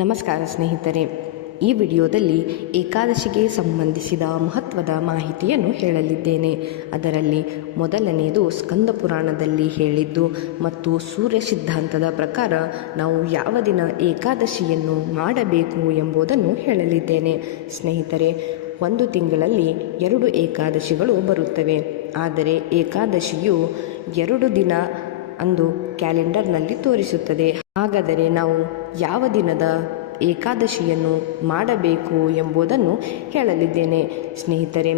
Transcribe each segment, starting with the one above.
ನಮಸ್ಕಾರ ಸ್ನೇಹಿತರೆ, ಈ ವಿಡಿಯೋದಲ್ಲಿ ಏಕಾದಶಿಗೆ ಸಂಬಂಧಿಸಿದ ಮಹತ್ವದ ಮಾಹಿತಿಯನ್ನು ಹೇಳಲಿದ್ದೇನೆ. ಅದರಲ್ಲಿ ಮೊದಲನೆಯದು ಸ್ಕಂದ ಪುರಾಣದಲ್ಲಿ ಹೇಳಿದ್ದು ಮತ್ತು ಸೂರ್ಯ ಸಿದ್ಧಾಂತದ ಪ್ರಕಾರ ನಾವು ಯಾವ ದಿನ ಏಕಾದಶಿಯನ್ನು ಮಾಡಬೇಕು ಎಂಬುದನ್ನು ಹೇಳಲಿದ್ದೇನೆ. ಸ್ನೇಹಿತರೆ, ಒಂದು ತಿಂಗಳಲ್ಲಿ 2 ಏಕಾದಶಿಗಳು ಬರುತ್ತವೆ. ಆದರೆ ಏಕಾದಶಿಯು 2 ದಿನ ಅಂದು ಕ್ಯಾಲೆಂಡರ್ನಲ್ಲಿ ತೋರಿಸುತ್ತದೆ. ಹಾಗಾದರೆ ನಾವು ಯಾವ ದಿನದ ಏಕಾದಶಿಯನ್ನು ಮಾಡಬೇಕು ಎಂಬುದನ್ನು ಹೇಳಲಿದ್ದೇನೆ. ಸ್ನೇಹಿತರೆ,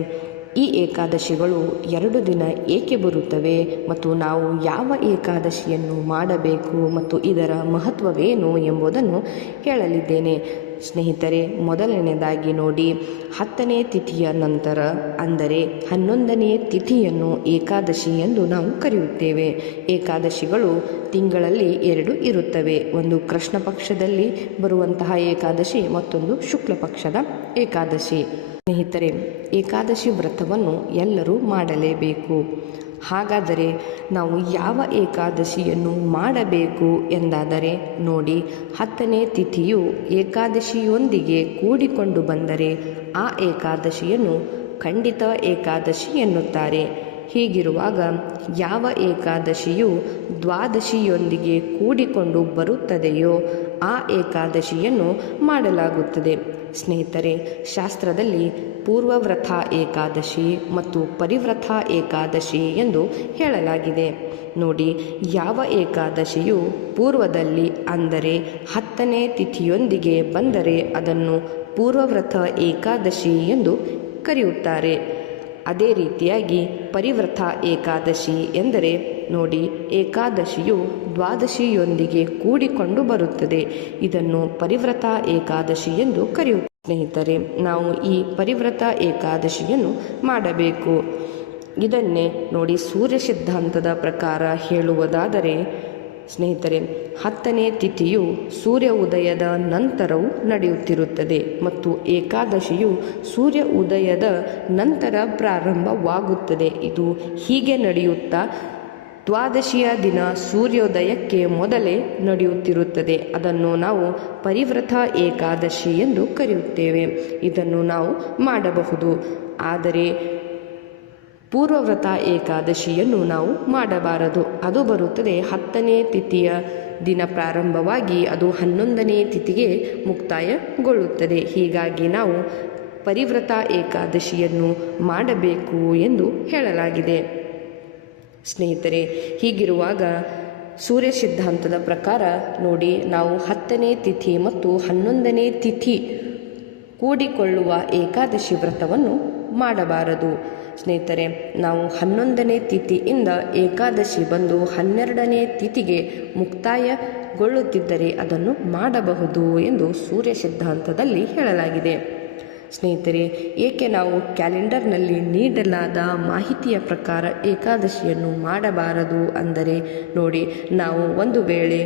ಈ ಏಕಾದಶಿಗಳು 2 ದಿನ ಏಕೆ ಬರುತ್ತವೆ ಮತ್ತು ನಾವು ಯಾವ ಏಕಾದಶಿಯನ್ನು ಮಾಡಬೇಕು ಮತ್ತು ಇದರ ಮಹತ್ವವೇನು ಎಂಬುದನ್ನು ಹೇಳಲಿದ್ದೇನೆ. ಸ್ನೇಹಿತರೆ, ಮೊದಲನೆಯದಾಗಿ ನೋಡಿ, 10ನೇ ತಿಥಿಯ ನಂತರ ಅಂದರೆ 11ನೇ ತಿಥಿಯನ್ನು ಏಕಾದಶಿ ಎಂದು ನಾವು ಕರೆಯುತ್ತೇವೆ. ಏಕಾದಶಿಗಳು ತಿಂಗಳಲ್ಲಿ 2 ಇರುತ್ತವೆ. ಒಂದು ಕೃಷ್ಣ ಪಕ್ಷದಲ್ಲಿ ಬರುವಂತಹ ಏಕಾದಶಿ, ಮತ್ತೊಂದು ಶುಕ್ಲ ಪಕ್ಷದ ಏಕಾದಶಿ. ಸ್ನೇಹಿತರೆ, ಏಕಾದಶಿ ವ್ರತವನ್ನು ಎಲ್ಲರೂ ಮಾಡಲೇಬೇಕು. ಹಾಗಾದರೆ ನಾವು ಯಾವ ಏಕಾದಶಿಯನ್ನು ಮಾಡಬೇಕು ಎಂದಾದರೆ ನೋಡಿ, 10ನೇ ತಿಥಿಯು ಏಕಾದಶಿಯೊಂದಿಗೆ ಕೂಡಿಕೊಂಡು ಬಂದರೆ ಆ ಏಕಾದಶಿಯನ್ನು ಖಂಡಿತ ಏಕಾದಶಿ ಎನ್ನುತ್ತಾರೆ. ಹೀಗಿರುವಾಗ ಯಾವ ಏಕಾದಶಿಯು ದ್ವಾದಶಿಯೊಂದಿಗೆ ಕೂಡಿಕೊಂಡು ಬರುತ್ತದೆಯೋ ಆ ಏಕಾದಶಿಯನ್ನು ಮಾಡಲಾಗುತ್ತದೆ. ಸ್ನೇಹಿತರೆ, ಶಾಸ್ತ್ರದಲ್ಲಿ ಪೂರ್ವವ್ರತ ಏಕಾದಶಿ ಮತ್ತು ಪರಿವ್ರತ ಏಕಾದಶಿ ಎಂದು ಹೇಳಲಾಗಿದೆ. ನೋಡಿ, ಯಾವ ಏಕಾದಶಿಯು ಪೂರ್ವದಲ್ಲಿ ಅಂದರೆ 10ನೇ ತಿಥಿಯೊಂದಿಗೆ ಬಂದರೆ ಅದನ್ನು ಪೂರ್ವವ್ರತ ಏಕಾದಶಿ ಎಂದು ಕರೆಯುತ್ತಾರೆ. ಅದೇ ರೀತಿಯಾಗಿ ಪರಿವ್ರತ ಏಕಾದಶಿ ಎಂದರೆ ನೋಡಿ, ಏಕಾದಶಿಯು ದ್ವಾದಶಿಯೊಂದಿಗೆ ಕೂಡಿಕೊಂಡು ಬರುತ್ತದೆ. ಇದನ್ನು ಪರಿವ್ರತ ಏಕಾದಶಿ ಎಂದು ಕರೆಯುತ್ತಾರೆ. ಸ್ನೇಹಿತರೆ, ನಾವು ಈ ಪರಿವ್ರತ ಏಕಾದಶಿಯನ್ನು ಮಾಡಬೇಕು. ಇದನ್ನೇ ನೋಡಿ, ಸೂರ್ಯ ಸಿದ್ಧಾಂತದ ಪ್ರಕಾರ ಹೇಳುವುದಾದರೆ ಸ್ನೇಹಿತರೆ, 10ನೇ ತಿಥಿಯು ಸೂರ್ಯ ಉದಯದ ನಂತರವೂ ನಡೆಯುತ್ತಿರುತ್ತದೆ ಮತ್ತು ಏಕಾದಶಿಯು ಸೂರ್ಯ ಉದಯದ ನಂತರ ಪ್ರಾರಂಭವಾಗುತ್ತದೆ. ಇದು ಹೀಗೆ ನಡೆಯುತ್ತಾ ದ್ವಾದಶಿಯ ದಿನ ಸೂರ್ಯೋದಯಕ್ಕೆ ಮೊದಲೇ ನಡೆಯುತ್ತಿರುತ್ತದೆ. ಅದನ್ನು ನಾವು ಪರಿವ್ರತ ಏಕಾದಶಿ ಎಂದು ಕರೆಯುತ್ತೇವೆ. ಇದನ್ನು ನಾವು ಮಾಡಬಹುದು. ಆದರೆ ಪೂರ್ವವ್ರತ ಏಕಾದಶಿಯನ್ನು ನಾವು ಮಾಡಬಾರದು. ಅದು ಬರುತ್ತದೆ 10ನೇ ತಿಥಿಯ ದಿನ ಪ್ರಾರಂಭವಾಗಿ ಅದು 11ನೇ ತಿಥಿಗೆ ಮುಕ್ತಾಯಗೊಳ್ಳುತ್ತದೆ. ಹೀಗಾಗಿ ನಾವು ಪರಿವ್ರತ ಏಕಾದಶಿಯನ್ನು ಮಾಡಬೇಕು ಎಂದು ಹೇಳಲಾಗಿದೆ. ಸ್ನೇಹಿತರೆ, ಹೀಗಿರುವಾಗ ಸೂರ್ಯ ಸಿದ್ಧಾಂತದ ಪ್ರಕಾರ ನೋಡಿ, ನಾವು 10ನೇ ತಿಥಿ ಮತ್ತು 11ನೇ ತಿಥಿ ಕೂಡಿಕೊಳ್ಳುವ ಏಕಾದಶಿ ವ್ರತವನ್ನು ಮಾಡಬಾರದು. ಸ್ನೇಹಿತರೆ, ನಾವು 11ನೇ ತಿಥಿಯಿಂದ ಏಕಾದಶಿ ಬಂದು 12ನೇ ತಿಥಿಗೆ ಮುಕ್ತಾಯಗೊಳ್ಳುತ್ತಿದ್ದರೆ ಅದನ್ನು ಮಾಡಬಹುದು ಎಂದು ಸೂರ್ಯ ಸಿದ್ಧಾಂತದಲ್ಲಿ ಹೇಳಲಾಗಿದೆ. ಸ್ನೇಹಿತರೆ, ಏಕೆ ನಾವು ಕ್ಯಾಲೆಂಡರ್ನಲ್ಲಿ ನೀಡಲಾದ ಮಾಹಿತಿಯ ಪ್ರಕಾರ ಏಕಾದಶಿಯನ್ನು ಮಾಡಬಾರದು ಅಂದರೆ ನೋಡಿ, ನಾವು ಒಂದು ವೇಳೆ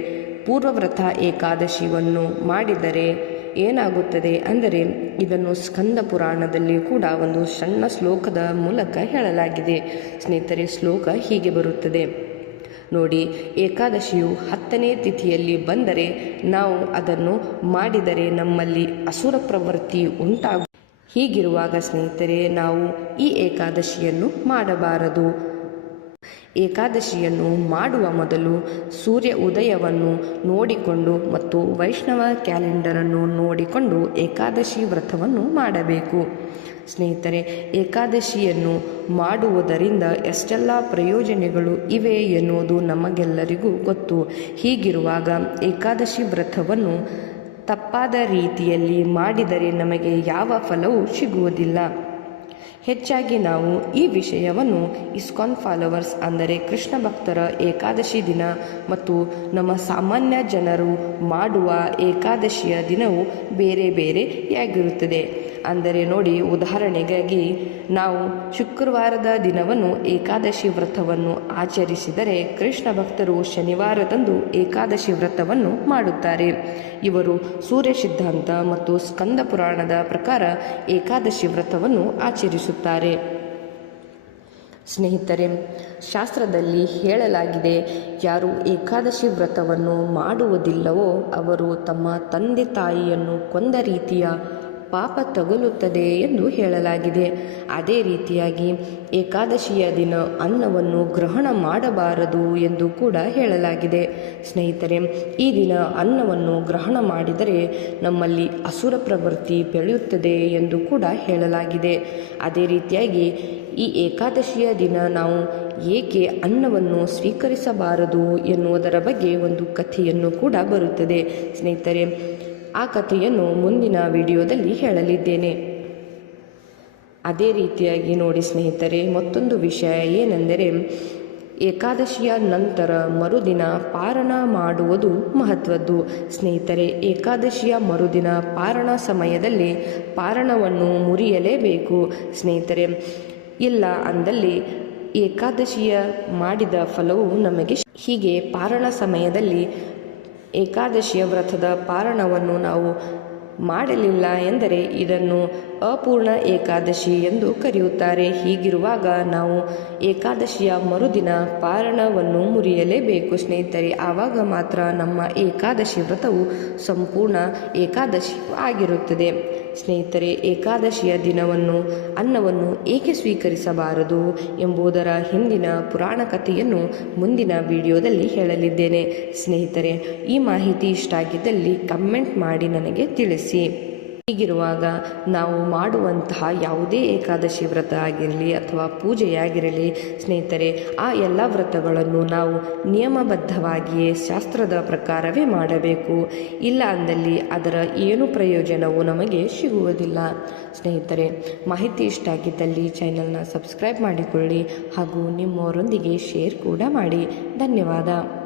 ಪೂರ್ವವ್ರತ ಏಕಾದಶಿಯನ್ನು ಮಾಡಿದರೆ ಏನಾಗುತ್ತದೆ ಅಂದರೆ ಇದನ್ನು ಸ್ಕಂದ ಪುರಾಣದಲ್ಲಿ ಕೂಡ ಒಂದು ಸಣ್ಣ ಶ್ಲೋಕದ ಮೂಲಕ ಹೇಳಲಾಗಿದೆ. ಸ್ನೇಹಿತರೆ, ಶ್ಲೋಕ ಹೀಗೆ ಬರುತ್ತದೆ ನೋಡಿ, ಏಕಾದಶಿಯು 10ನೇ ತಿಥಿಯಲ್ಲಿ ಬಂದರೆ ನಾವು ಅದನ್ನು ಮಾಡಿದರೆ ನಮ್ಮಲ್ಲಿ ಅಸುರ ಪ್ರವೃತ್ತಿ ಉಂಟಾಗುತ್ತದೆ. ಹೀಗಿರುವಾಗ ಸ್ನೇಹಿತರೆ, ನಾವು ಈ ಏಕಾದಶಿಯನ್ನು ಮಾಡಬಾರದು. ಏಕಾದಶಿಯನ್ನು ಮಾಡುವ ಮೊದಲು ಸೂರ್ಯ ಉದಯವನ್ನು ನೋಡಿಕೊಂಡು ಮತ್ತು ವೈಷ್ಣವ ಕ್ಯಾಲೆಂಡರನ್ನು ನೋಡಿಕೊಂಡು ಏಕಾದಶಿ ವ್ರತವನ್ನು ಮಾಡಬೇಕು. ಸ್ನೇಹಿತರೆ, ಏಕಾದಶಿಯನ್ನು ಮಾಡುವುದರಿಂದ ಎಷ್ಟೆಲ್ಲ ಪ್ರಯೋಜನಗಳು ಇವೆ ಎನ್ನುವುದು ನಮಗೆಲ್ಲರಿಗೂ ಗೊತ್ತು. ಹೀಗಿರುವಾಗ ಏಕಾದಶಿ ವ್ರತವನ್ನು ತಪ್ಪಾದ ರೀತಿಯಲ್ಲಿ ಮಾಡಿದರೆ ನಮಗೆ ಯಾವ ಫಲವೂ ಸಿಗುವುದಿಲ್ಲ. ಹೆಚ್ಚಾಗಿ ನಾವು ಈ ವಿಷಯವನ್ನು ಇಸ್ಕಾನ್ ಫಾಲೋವರ್ಸ್ ಅಂದರೆ ಕೃಷ್ಣ ಭಕ್ತರ ಏಕಾದಶಿ ದಿನ ಮತ್ತು ನಮ್ಮ ಸಾಮಾನ್ಯ ಜನರು ಮಾಡುವ ಏಕಾದಶಿಯ ದಿನವು ಬೇರೆ ಬೇರೆಯಾಗಿರುತ್ತದೆ. ಅಂದರೆ ನೋಡಿ, ಉದಾಹರಣೆಗಾಗಿ ನಾವು ಶುಕ್ರವಾರದ ದಿನವನ್ನು ಏಕಾದಶಿ ವ್ರತವನ್ನು ಆಚರಿಸಿದರೆ ಕೃಷ್ಣ ಭಕ್ತರು ಶನಿವಾರದಂದು ಏಕಾದಶಿ ವ್ರತವನ್ನು ಮಾಡುತ್ತಾರೆ. ಇವರು ಸೂರ್ಯ ಸಿದ್ಧಾಂತ ಮತ್ತು ಸ್ಕಂದ ಪುರಾಣದ ಪ್ರಕಾರ ಏಕಾದಶಿ ವ್ರತವನ್ನು ಆಚರಿಸುತ್ತಾರೆ. ಸ್ನೇಹಿತರೆ, ಶಾಸ್ತ್ರದಲ್ಲಿ ಹೇಳಲಾಗಿದೆ, ಯಾರು ಏಕಾದಶಿ ವ್ರತವನ್ನು ಮಾಡುವುದಿಲ್ಲವೋ ಅವರು ತಮ್ಮ ತಂದೆ ತಾಯಿಯನ್ನು ಕೊಂದ ರೀತಿಯ ಪಾಪ ತಗುಲುತ್ತದೆ ಎಂದು ಹೇಳಲಾಗಿದೆ. ಅದೇ ರೀತಿಯಾಗಿ ಏಕಾದಶಿಯ ದಿನ ಅನ್ನವನ್ನು ಗ್ರಹಣ ಮಾಡಬಾರದು ಎಂದು ಕೂಡ ಹೇಳಲಾಗಿದೆ. ಸ್ನೇಹಿತರೆ, ಈ ದಿನ ಅನ್ನವನ್ನು ಗ್ರಹಣ ಮಾಡಿದರೆ ನಮ್ಮಲ್ಲಿ ಅಸುರ ಪ್ರವೃತ್ತಿ ಬೆಳೆಯುತ್ತದೆ ಎಂದು ಕೂಡ ಹೇಳಲಾಗಿದೆ. ಅದೇ ರೀತಿಯಾಗಿ ಈ ಏಕಾದಶಿಯ ದಿನ ನಾವು ಏಕೆ ಅನ್ನವನ್ನು ಸ್ವೀಕರಿಸಬಾರದು ಎನ್ನುವುದರ ಬಗ್ಗೆ ಒಂದು ಕಥೆಯನ್ನು ಕೂಡ ಬರುತ್ತದೆ. ಸ್ನೇಹಿತರೆ, ಆ ಕಥೆಯನ್ನು ಮುಂದಿನ ವಿಡಿಯೋದಲ್ಲಿ ಹೇಳಲಿದ್ದೇನೆ. ಅದೇ ರೀತಿಯಾಗಿ ನೋಡಿ ಸ್ನೇಹಿತರೆ, ಮತ್ತೊಂದು ವಿಷಯ ಏನೆಂದರೆ, ಏಕಾದಶಿಯ ನಂತರ ಮರುದಿನ ಪಾರಣ ಮಾಡುವುದು ಮಹತ್ವದ್ದು. ಸ್ನೇಹಿತರೆ, ಏಕಾದಶಿಯ ಮರುದಿನ ಪಾರಣ ಸಮಯದಲ್ಲಿ ಪಾರಣವನ್ನು ಮುರಿಯಲೇಬೇಕು. ಸ್ನೇಹಿತರೆ, ಇಲ್ಲ ಅಂದಲ್ಲಿ ಏಕಾದಶಿಯ ಮಾಡಿದ ಫಲವು ನಮಗೆ ಹೀಗೆ ಪಾರಣ ಸಮಯದಲ್ಲಿ ಏಕಾದಶಿಯ ವ್ರತದ ಪಾರಣವನ್ನು ನಾವು ಮಾಡಲಿಲ್ಲ ಎಂದರೆ ಇದನ್ನು ಅಪೂರ್ಣ ಏಕಾದಶಿ ಎಂದು ಕರೆಯುತ್ತಾರೆ. ಹೀಗಿರುವಾಗ ನಾವು ಏಕಾದಶಿಯ ಮರುದಿನ ಪಾರಣವನ್ನು ಮುರಿಯಲೇಬೇಕು ಸ್ನೇಹಿತರೆ. ಆವಾಗ ಮಾತ್ರ ನಮ್ಮ ಏಕಾದಶಿ ವ್ರತವು ಸಂಪೂರ್ಣ ಏಕಾದಶಿ ಆಗಿರುತ್ತದೆ. ಸ್ನೇಹಿತರೆ, ಏಕಾದಶಿಯ ದಿನವನ್ನು ಅನ್ನವನ್ನು ಏಕೆ ಸ್ವೀಕರಿಸಬಾರದು ಎಂಬುದರ ಹಿಂದಿನ ಪುರಾಣ ಕಥೆಯನ್ನು ಮುಂದಿನ ವಿಡಿಯೋದಲ್ಲಿ ಹೇಳಲಿದ್ದೇನೆ. ಸ್ನೇಹಿತರೆ, ಈ ಮಾಹಿತಿ ಇಷ್ಟ ಆಗಿದ್ದಲ್ಲಿ ಕಮೆಂಟ್ ಮಾಡಿ ನನಗೆ ತಿಳಿಸಿ. ಹೀಗಿರುವಾಗ ನಾವು ಮಾಡುವಂತಹ ಯಾವುದೇ ಏಕಾದಶಿ ವ್ರತ ಆಗಿರಲಿ ಅಥವಾ ಪೂಜೆಯಾಗಿರಲಿ ಸ್ನೇಹಿತರೆ, ಆ ಎಲ್ಲ ವ್ರತಗಳನ್ನು ನಾವು ನಿಯಮಬದ್ಧವಾಗಿಯೇ ಶಾಸ್ತ್ರದ ಪ್ರಕಾರವೇ ಮಾಡಬೇಕು. ಇಲ್ಲ ಅಂದಲ್ಲಿ ಅದರ ಏನು ಪ್ರಯೋಜನವೂ ನಮಗೆ ಸಿಗುವುದಿಲ್ಲ. ಸ್ನೇಹಿತರೆ, ಮಾಹಿತಿ ಇಷ್ಟ ಆಗಿದ್ದಲ್ಲಿ ಚಾನಲ್ನ ಸಬ್ಸ್ಕ್ರೈಬ್ ಮಾಡಿಕೊಳ್ಳಿ ಹಾಗೂ ನಿಮ್ಮವರೊಂದಿಗೆ ಶೇರ್ ಕೂಡ ಮಾಡಿ. ಧನ್ಯವಾದ.